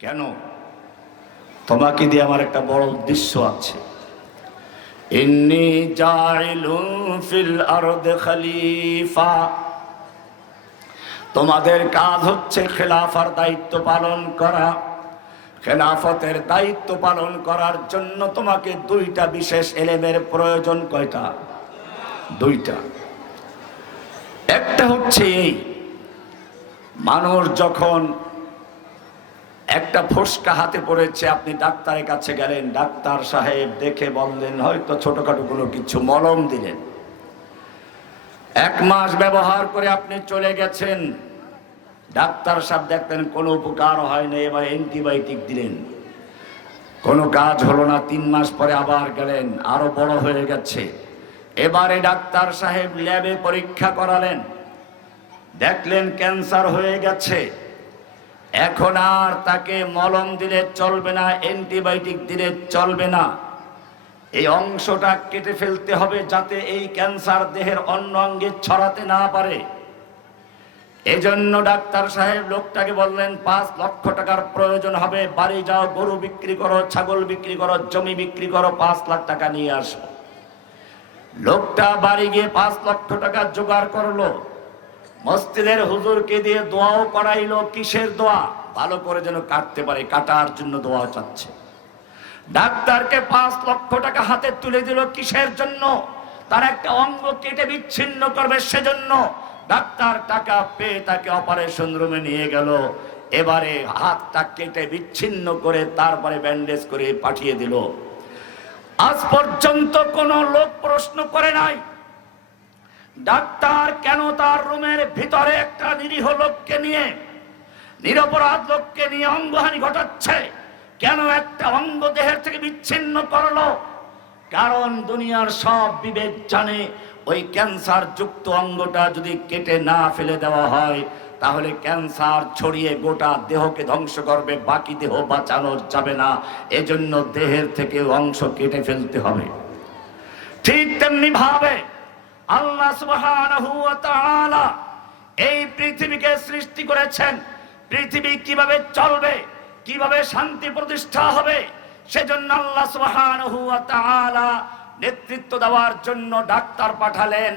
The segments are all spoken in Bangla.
কেন? তোমাকে দিয়ে আমার একটা বড় উদ্দেশ্য আছে। ইন্নী জাইলুন ফিল আরদি খলিফা, তোমাদের কাজ হচ্ছে খেলাফার দায়িত্ব পালন করা। খেলাফতের দায়িত্ব পালন করার জন্য তোমাকে দুইটা বিশেষ এলেমের প্রয়োজন। কয়টা? দুইটা। একটা হচ্ছে এই, মানুষ যখন একটা ফোসকা হাতে পড়েছে, আপনি ডাক্তারের কাছে গেলেন, ডাক্তার সাহেব দেখে বললেন, হয়তো ছোটখাটো কোনো কিছু মলম দিলেন, 1 মাস ব্যবহার করে আপনি চলে গেছেন, ডাক্তার সাহেব দেখলেন কোনো উপকার হয় না, এবার অ্যান্টিবায়োটিক দিলেন, কোনো কাজ হলো না। 3 মাস পরে আবার গেলেন, আরো বড় হয়ে গেছে। এবারে ডাক্তার সাহেব ল্যাবে পরীক্ষা করালেন, দেখলেন ক্যান্সার হয়ে গেছে। এখন আর তাকে মলম দিলে চলবে না, অ্যান্টিবায়োটিক দিলে চলবে না, এই অংশটা কেটে ফেলতে হবে যাতে এই ক্যান্সার দেহের অন্য অঙ্গে ছড়াতে না পারে। এজন্য ডাক্তার সাহেব লোকটাকে বললেন, 5 লক্ষ টাকার প্রয়োজন হবে, বাড়ি যাও, গরু বিক্রি করো, ছাগল বিক্রি করো, জমি বিক্রি করো, 5 লাখ টাকা নিয়ে আসো। লোকটা বাড়ি গিয়ে 5 লক্ষ টাকা জোগাড় করলো, মসজিদের হুজুরকে দিয়ে দোয়াও করাইলো। কিসের দোয়া? ভালো করে যেন কাটতে পারে, কাটার জন্য দোয়া চাচ্ছে। ডাক্তারকে 5 লক্ষ টাকা হাতে তুলে দিল, কিসের জন্য? তার একটা অঙ্গ কেটে বিচ্ছিন্ন করবে সেজন্য। ডাক্তার টাকা পেয়ে তাকে অপারেশন রুমে নিয়ে গেল। এবারে হাতটা কেটে বিচ্ছিন্ন করে তারপরে ব্যান্ডেজ করে পাঠিয়ে দিল। আজ পর্যন্ত কোনো লোক প্রশ্ন করে নাই ডাক্তার কেন তার রুমের ভিতরে একটা নিরীহ লোককে নিয়ে, নিরপরাধ লোককে নিয়ে অঙ্গহানি ঘটাচ্ছে, কেন একটা অঙ্গ দেহের থেকে বিচ্ছিন্ন করলো? কারণ দুনিয়ার সব বিবেক জানে, ওই ক্যান্সার যুক্ত অঙ্গটা যদি কেটে না ফেলে দেওয়া হয় তাহলে ক্যান্সার ছড়িয়ে গোটা দেহকে ধ্বংস করবে, বাকি দেহ বাঁচানো যাবে না। এজন্য দেহের থেকে অংশ কেটে ফেলতে হবে। ঠিক তেমনি ভাবে আল্লাহ সুবহানাহু ওয়া তাআলা এই পৃথিবীকে সৃষ্টি করেছেন, পৃথিবী কিভাবে চলবে, কিভাবে শান্তি প্রতিষ্ঠা হবে, সেজন্য আল্লাহ সুবহানাহু ওয়া তাআলা নেতৃত্ব দেওয়ার জন্য ডাক্তার পাঠালেন,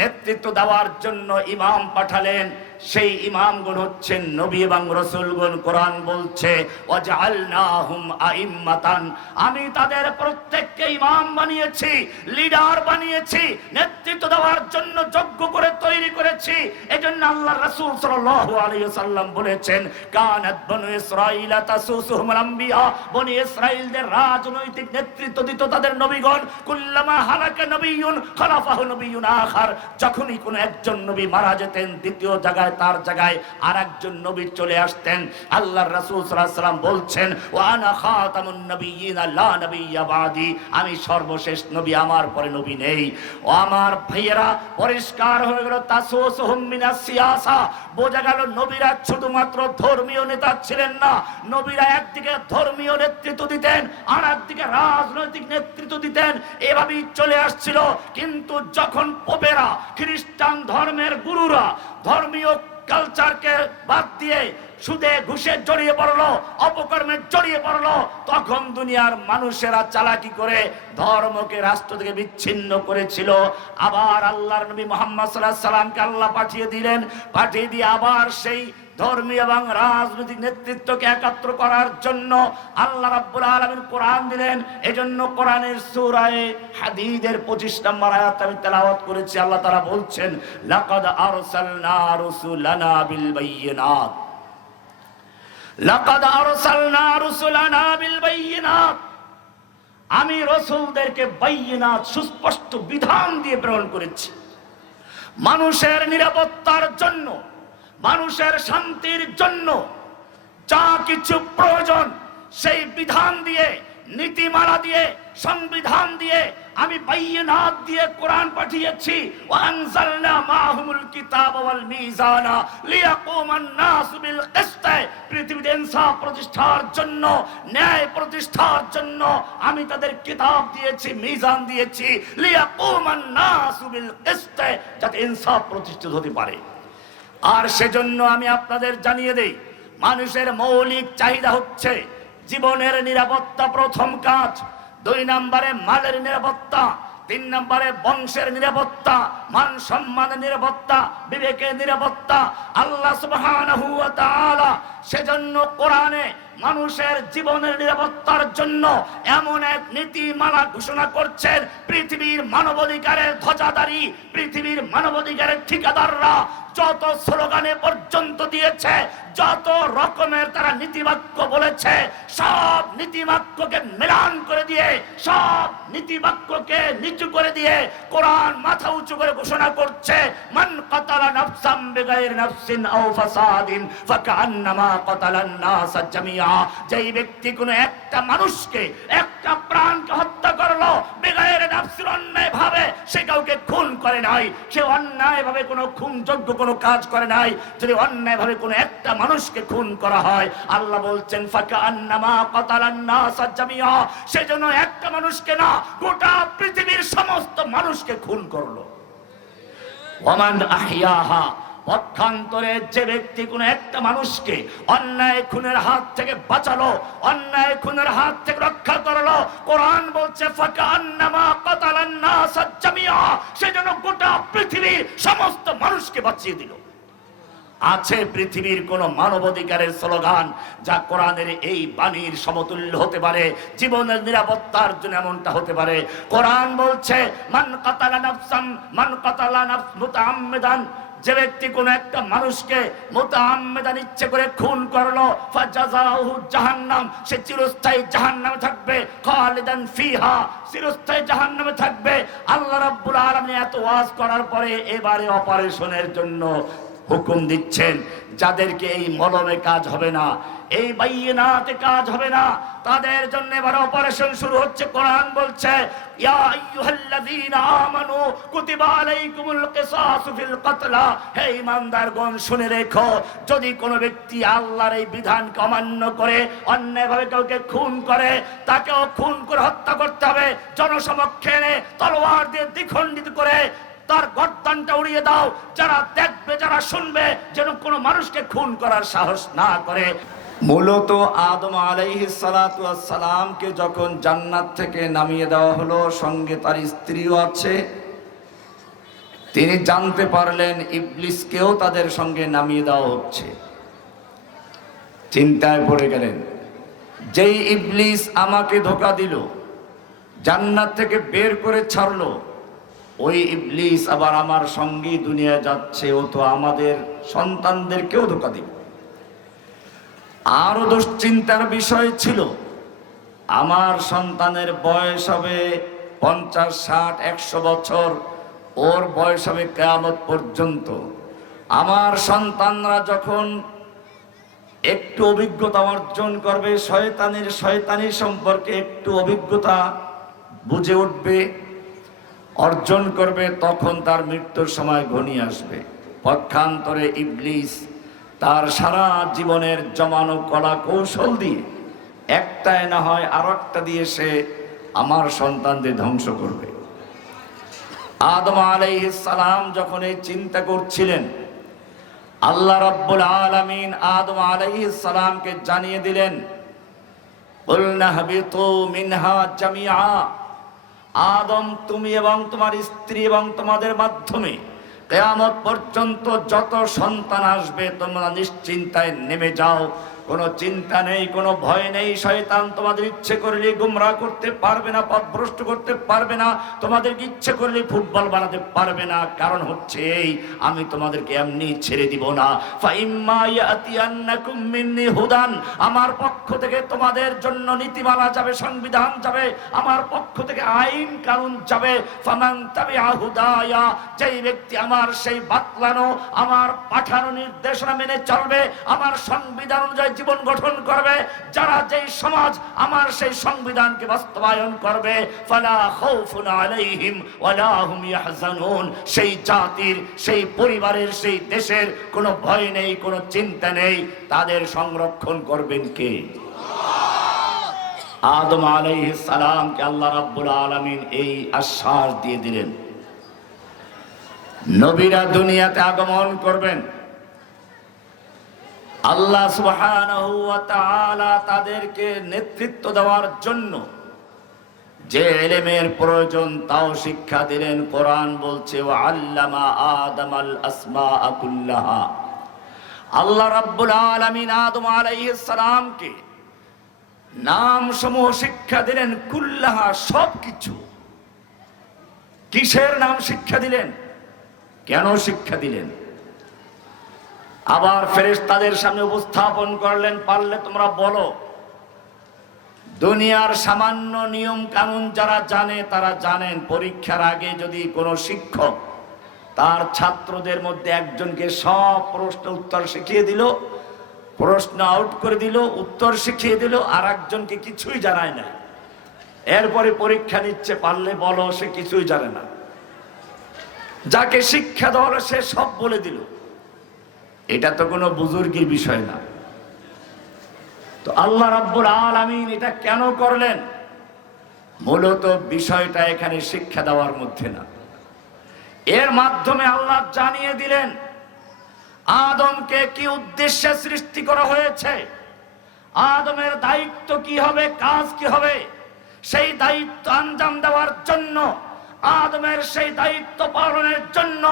নেতৃত্ব দেওয়ার জন্য ইমাম পাঠালেন। সেই ইমামগণ হচ্ছেন নবী এবং রাসূলগণ। কোরআন বলছে, ওয়াজআলনাহুম আইম্মাতান, আমি তাদের প্রত্যেককে ইমাম বানিয়েছি, লিডার বানিয়েছি, নেতৃত্ব দেওয়ার জন্য যোগ্য করে তৈরি করেছি। এজন্য আল্লাহর রাসূল সাল্লাল্লাহু আলাইহি ওয়াসাল্লাম বলেছেন, কানাত বনু ইসরাঈলা তাসুসুহুমুল আম্বিয়া, বনি ইসরাঈলদের রাজনৈতিক নেতৃত্ব দিত তাদের নবীগণ। কুল্লামা হালাকা নবিয়্যুন খালাফাহু নবিয়্যুন আখার, যখনই কোনো একজন নবী মারা যেতেন দ্বিতীয় জায়গায় তার জায়গায় আরেকজন নবী চলে আসতেন। আল্লাহর রাসূল সাল্লাল্লাহু আলাইহি ওয়াসাল্লাম বলছেন, ওয়া আনা খাতামুন নবিয়্যিন লা নবিয়্যা বাদি, আমি সর্বশেষ নবী, আমার পরে নবী নেই। ও আমার ভাইয়েরা, পরিষ্কার হয়ে গেল তাসুসুহুম মিনাস সিয়াসা, বোঝা গেল নবীরা শুধুমাত্র ধর্মীয় নেতা ছিলেন না, নবীরা একদিকে ধর্মীয় নেতৃত্ব দিতেন আর একদিকে রাজনৈতিক নেতৃত্ব দিতেন, এভাবেই চলে আসছিল। কিন্তু যখন পোপেরা, খ্রিস্টান ধর্মের গুরুরা ধর্মীয় কালচারকে বাদ দিয়ে সুদে ঘুষে জড়িয়ে পড়লো, অপকর্মে জড়িয়ে পড়লো, তখন দুনিয়ার মানুষেরা চালাকি করে ধর্মকে রাষ্ট্র থেকে বিচ্ছিন্ন করেছিল। আবার আল্লাহর নবী মুহাম্মদ সাল্লাল্লাহু আলাইহি সাল্লামকে আল্লাহ পাঠিয়ে দিলেন, পাঠিয়ে দিয়ে আবার সেই ধর্মীয় এবং রাজনৈতিক নেতৃত্বকে একাত্র করার জন্য আল্লাহ রাব্বুল আলামিন কোরআন দিলেন। এজন্য কোরআনের সূরা হাদীদের 25 নম্বর আয়াত আমি তেলাওয়াত করেছি। আল্লাহ তাআলা বলছেন, লাকাদ আরসালনা রুসুলানা বিল বায়িনাত, লাকাদ আরসালনা রুসুলানা বিল বায়িনাত, আমি রাসূলদেরকে বায়িনাত, সুস্পষ্ট বিধান দিয়ে প্রেরণ করেছি মানুষের নিরাপত্তার জন্য, মানুষের শান্তির জন্য। যা কিছু প্রয়োজন সেই বিধান দিয়ে, নীতিমালা দিয়ে, সংবিধান দিয়ে, আমি বায়িনাত দিয়ে কোরআন পাঠিয়েছি। ওয়া আনজালনা মাহুমুল কিতাব ওয়াল মিজানা লিয়াকুমান নাস বিল কিসত, পৃথিবীতে ইনসাফ প্রতিষ্ঠার জন্য, ন্যায় প্রতিষ্ঠার জন্য আমি তাদের কিতাব দিয়েছি, মিজান দিয়েছি, লিয়াকুমান নাস বিল কিসত, যাতে ইনসাফ প্রতিষ্ঠিত হতে পারে। আর সেজন্য আমি আপনাদের জানিয়ে দেই, মানুষের মৌলিক চাহিদা হচ্ছে জীবনের নিরাপত্তা প্রথম কাজ, 2 নম্বরে মালের নিরাপত্তা, 3 নম্বরে বংশের নিরাপত্তা, মান সম্মানের নিরাপত্তা, বিবেকের নিরাপত্তা। আল্লাহ সুবহানাহু ওয়া তাআলা সেজন্য কোরআনে মানুষের জীবনের নিরাপত্তার জন্য এমন এক নীতিমালা ঘোষণা করছেন, পৃথিবীর মানবাধিকারের ধ্বজাধারী, পৃথিবীর মানবাধিকারের ঠিকাদাররা যত স্লোগানে পর্যন্ত দিয়েছে, যত রকমের তারা নীতিবাক্য বলেছে, সব নীতিবাক্যকে মেলান করে দিয়ে, সব নীতিবাক্যকে নিচু করে দিয়ে কোরআন মাথা উঁচু করে ঘোষণা করছে, মান কাতালা নাফসাম বিগাইরি নাফসিন আও ফাসাদিন ফাকান্নামা কাতালান নাস জামিয়া। যেই ব্যক্তি কোনো একটা মানুষকে, একটা প্রাণকে হত্যা করলো বিগাইরি নাফসিন, অন্যায় ভাবে, সে কাউকে খুন করে নাই, সে অন্যায় ভাবে কোনো খুনযোগ্য কোনো কাজ করে নাই। যদি অন্যায় ভাবে কোনো একটা মানুষকে খুন করা হয়, আল্লাহ বলছেন ফাকান্নামা কাতালান নাস জামিয়া, সেজন্য একটা মানুষকে না, গোটা পৃথিবীর সমস্ত মানুষকে খুন করলো। ওয়ামান আহইয়াহা, পক্ষান্তরে যে ব্যক্তি কোনো একটা মানুষকে অন্যায় খুনের হাত থেকে বাঁচালো, অন্যায় খুনের হাত থেকে রক্ষা করলো, কোরআন বলছে ফাকান্নামা কাতালান নাস জামিয়া, সেজন্য গোটা পৃথিবীর সমস্ত মানুষকে বাঁচিয়ে দিল। আছে পৃথিবীর কোন মানবাধিকারের স্লোগান যা কোরআনের এই বাণীর সমতুল্য হতে পারে, জীবনের নিরাপত্তার জন্য এমনটা হতে পারে? কোরআন বলছে মান কাতালা নাফসান, মান কাতালা নাফস মুতাআম্মিদান, যে ব্যক্তি কোন একটা মানুষকে মুতাআম্মিদান ইচ্ছে করে খুন করলো, ফাজাযাহু জাহান্নাম, সে চিরস্থায়ী জাহান্নামে থাকবে, খালিদান ফিহা, চিরস্থায়ী জাহান্নামে থাকবে। আল্লাহ রাব্বুল আলামিন এত ওয়াজ করার পরে এবারে অপারেশনের জন্য হুকুম দিচ্ছেন, যাদেরকে এই মলমে কাজ হবে না, এই বাইয়িনাতে কাজ হবে না, তাদের জন্য এবার অপারেশন শুরু হচ্ছে। কোরআন বলছে ইয়া আইয়ুহাল্লাযীনা আমানু কুতিবা আলাইকুমুল কিসাসু ফিল কতলা, হে ঈমানদারগণ শুনে রেখো, যদি কোনো ব্যক্তি আল্লাহর এই বিধানকে অমান্য করে অন্যায়ভাবে কাউকে খুন করে, তাকেও খুন করে হত্যা করতে হবে, জনসমক্ষে এনে তলোয়ার দিয়ে দ্বিখণ্ডিত করে তার গর্দানটা উড়িয়ে দাও। যারা দেখবে, যারা শুনবে, যেন কোনো মানুষকে খুন করার সাহস না করে। মূলত আদম আলাইহিস সালাতু ওয়াস সালামকে যখন জান্নাত থেকে নামিয়ে দেওয়া হলো, সঙ্গে তার স্ত্রীও আছে, তিনি জানতে পারলেন ইবলিসকেও তাদের সঙ্গে নামিয়ে দেওয়া হচ্ছে। চিন্তায় পড়ে গেলেন, যেই ইবলিস আমাকে ধোঁকা দিল, জান্নাত থেকে বের করে ছাড়লো, ওই ইবলিস আবার আমার সঙ্গী দুনিয়া যাচ্ছে, ও তো আমাদের সন্তানদেরকেও ধোঁকা দিবে। আরো দুশ্চিন্তার বিষয় ছিল, আমার সন্তানের বয়স হবে 50, 60, 100 বছর, ওর বয়স হবে কিয়ামত পর্যন্ত। আমার সন্তানরা যখন একটু অভিজ্ঞতা অর্জন করবে, শয়তানি সম্পর্কে একটু অভিজ্ঞতা বুঝে উঠবে, অর্জন করবে, তখন তার মৃত্যুর সময় ঘনিয়ে আসবে। পক্ষান্তরে ইবলিস তার সারা জীবনের জমানো কলা কৌশল দিয়ে একটায় না হয় আর একটা দিয়ে সে আমার সন্তানদের ধ্বংস করবে। আদম আলাইহিস সালাম যখন এই চিন্তা করছিলেন, আল্লাহ রাব্বুল আলামিন আদম আলাইহিস সালামকে জানিয়ে দিলেন, কুলনা হাবিতু মিনহা জামিআ, আদম তুমি এবং তোমার স্ত্রী এবং তোমাদের মাধ্যমে কিয়ামত পর্যন্ত যত সন্তান আসবে তোমরা নিশ্চিন্তায় নেমে যাও, কোনো চিন্তা নেই, কোনো ভয় নেই। শয়তান তোমাদের ইচ্ছে করলে গুমরাহ করতে পারবে না, পথভ্রষ্ট করতে পারবে না, তোমাদেরকে ইচ্ছে করলে ফুটবল বানাতে পারবে না। কারণ হচ্ছে এই, আমি তোমাদেরকে এমনি ছেড়ে দিব না। ফাইম্মা ইয়াতিয়ান্নাকুম মিন্নি হুদান, আমার পক্ষ থেকে তোমাদের জন্য নীতিমালা যাবে, সংবিধান যাবে, আমার পক্ষ থেকে আইন কানুন যাবে। ফামান তাবিআ হুদায়া, যেই ব্যক্তি আমার সেই বাতলানো, আমার পাঠানো নির্দেশনা মেনে চলবে, আমার সংবিধান অনুযায়ী জীবন গঠন করবে, যারা যেই সমাজ আমার সেই সংবিধানকে বাস্তবায়ন করবে, ফালা খাউফুন আলাইহিম ওয়ালা হুম ইয়াহজানুন, সেই জাতির, সেই পরিবারের, সেই দেশের কোনো ভয় নেই, কোনো চিন্তা নেই। তাদের সংরক্ষণ করবেন কে? আদম আলাইহিস সালামকে আল্লাহ রাব্বুল আলামিন এই আশ্বাস দিয়ে দিলেন, নবীরা দুনিয়াতে আগমন করবেন, আল্লাহ সুবহানাহু ওয়া তাআলা তাদেরকে নেতৃত্ব দেওয়ার জন্য যে ইলমের প্রয়োজন তাও শিক্ষা দিলেন। কোরআন বলছে ওয়া আল্লামা আদামাল আসমাআ কুল্লাহা। আল্লাহ রাব্বুল আলামিন আদম আলাইহিস সালামকে নাম সমূহ শিক্ষা দিলেন, কুল্লাহা সবকিছু। কিসের নাম শিক্ষা দিলেন, কেন শিক্ষা দিলেন? আবার ফেরেশতাদের সামনে উপস্থাপন করলেন, পারলে তোমরা বলো। দুনিয়ার সামান্য নিয়ম কানুন যারা জানে তারা জানেন, পরীক্ষার আগে যদি কোনো শিক্ষক তার ছাত্রদের মধ্যে একজনকে সব প্রশ্ন উত্তর শিখিয়ে দিল, প্রশ্ন আউট করে দিল, উত্তর শিখিয়ে দিল, আর একজনকে কিছুই জানায় না, এরপরে পরীক্ষা নিচ্ছে, পারলে বলো সে কিছুই জানে না। যাকে শিক্ষা দেওয়া হলো সে সব বলে দিল, এটা তো কোনো বুজুর্গের বিষয় না। তো আল্লাহ রাব্বুল আলামিন এটা কেন করলেন? মূলত বিষয়টা এখানে শিক্ষা দেওয়ার মধ্যে না, এর মাধ্যমে আল্লাহ জানিয়ে দিলেন আদমকে কি উদ্দেশ্যে সৃষ্টি করা হয়েছে, আদমের দায়িত্ব কি হবে, কাজ কি হবে। সেই দায়িত্ব আঞ্জাম দেওয়ার জন্য, আদমের সেই দায়িত্ব পালনের জন্য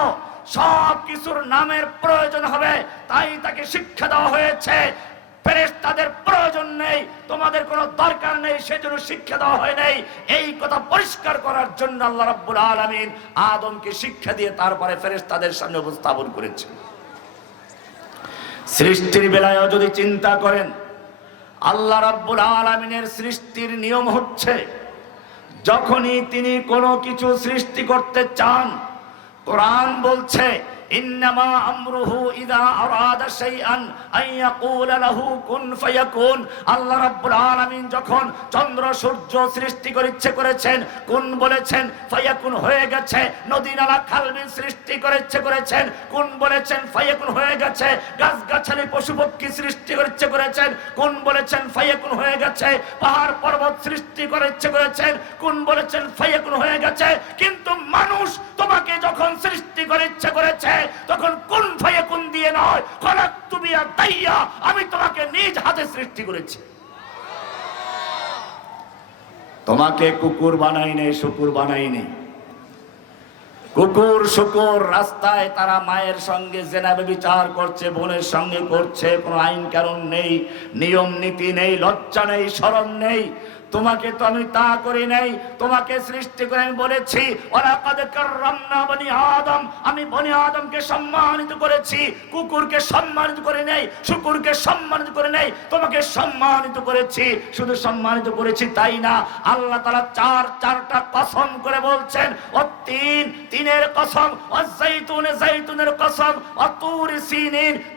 সব কিছুর নামের প্রয়োজন হবে, তাই তাকে শিক্ষা দেওয়া হয়েছে। ফেরেশতাদের প্রয়োজন নেই, তোমাদের কোনো দরকার নেই, সেজন্য শিক্ষা দেওয়া হয় নাই। এই কথা পরিষ্কার করার জন্য আল্লাহ রাব্বুল আলামিন আদমকে শিক্ষা দিয়ে তারপরে ফেরেশতাদের সামনে উপস্থাপন করেছেন। সৃষ্টির বেলায়ও যদি চিন্তা করেন, আল্লাহ রাব্বুল আলামিনের সৃষ্টির নিয়ম হচ্ছে যখনই তিনি কোনো কিছু সৃষ্টি করতে চান, কোরআন বলছে ইন্নামা আমরুহু ইযা আরাদা শাইআন আন ইয়াকুলা লাহু কুন ফায়াকুন। আল্লাহ রাব্বুল আলামিন যখন চন্দ্র সূর্য সৃষ্টি করে ইচ্ছে করেছেন, কুন বলেছেন, ফায়াকুন হয়ে গেছে। নদী নালা খালবিল সৃষ্টি করে ইচ্ছে করেছেন, কুন বলেছেন, ফায়াকুন হয়ে গেছে। গাছগাছালি পশু পক্ষী সৃষ্টি করে ইচ্ছে করেছেন, কুন বলেছেন, ফায়াকুন হয়ে গেছে। পাহাড় পর্বত সৃষ্টি করে ইচ্ছে করেছেন, কুন বলেছেন, ফায়াকুন হয়ে গেছে। কিন্তু মানুষ তোমাকে যখন সৃষ্টি করে ইচ্ছে করেছে তখন কুন ফায়াকুন দিয়ে নয়, খলাকতু বিয়াদাইয়া, আমি তোমাকে নিজ হাতে সৃষ্টি করেছি। তোমাকে কুকুর বানাই নেই, শুকুর বানাই নেই। কুকুর শুকুর রাস্তায় তারা মায়ের সঙ্গে জেনা ব্যভিচার করছে, বোনের সঙ্গে করছে, কোনো আইন কানুন নেই, নিয়ম নীতি নেই, লজ্জা নেই, শরম নেই। তোমাকে তো আমি তা করি নাই, তোমাকে সৃষ্টি করে আমি বলেছি ওয়ালাকাদ কাররামনা বনি আদম, আমি বনি আদমকে সম্মানিত করেছি। কুকুরকে সম্মানিত করে নাই, শুকুরকে সম্মানিত করে নাই, তোমাকে সম্মানিত করেছি। শুধু সম্মানিত করেছি তাই না, আল্লাহ তাআলা চারটা কসম করে বলছেন, তিনের কসম, জাইতুনের কসম,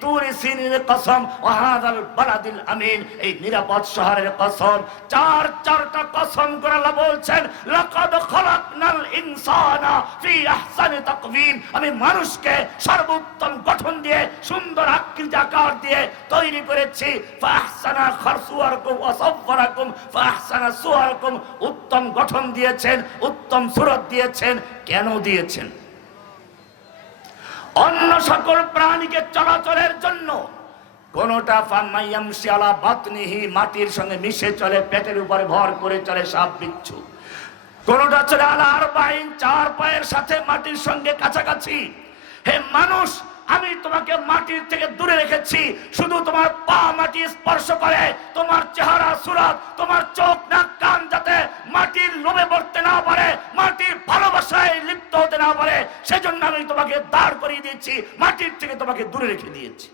তুরি সিনিনের কসম, ওয়াহাদাল বালাদিল আমিন, এই নিরাপদ শহরের কসম। চারটা কসম করে আল্লাহ বলছেন লাকাদ খলাকনাল ইনসানা ফি আহসানি তাকওয়িম, আমি মানুষকে সর্বোত্তম গঠন দিয়ে, সুন্দর আকৃতি আকার দিয়ে তৈরি করেছি। ফাহসানা খারসুয়ারকুম ওয়া সাওয়ারাকুম ফাহসানা সুওয়ারাকুম, উত্তম গঠন দিয়েছেন, উত্তম সূরত দিয়েছেন। কেন দিয়েছেন? অন্য সকল প্রাণীকে চলাচলের জন্য। কোনটা ফামাইয়ামশি আলা বাতনিহি, মাটির সঙ্গে মিশে চলে, পেটের উপরে ভর করে চলে সাপ বিচ্ছু। কোনটা চলে আলা আরবাইন, চার পায়ের সাথে মাটির সঙ্গে কাছাকাছি। হে মানুষ, আমি তোমাকে মাটির থেকে দূরে রেখেছি, শুধু তোমার পা মাটি স্পর্শ করে, তোমার চেহারা সুরত, তোমার চোখ নাক কান যাতে মাটির লোভে পড়তে না পারে, মাটির ভালোবাসায় লিপ্ত হতে না পারে, সেজন্য আমি তোমাকে দাঁড় করিয়ে দিয়েছি, মাটির থেকে তোমাকে দূরে রেখে দিয়েছি।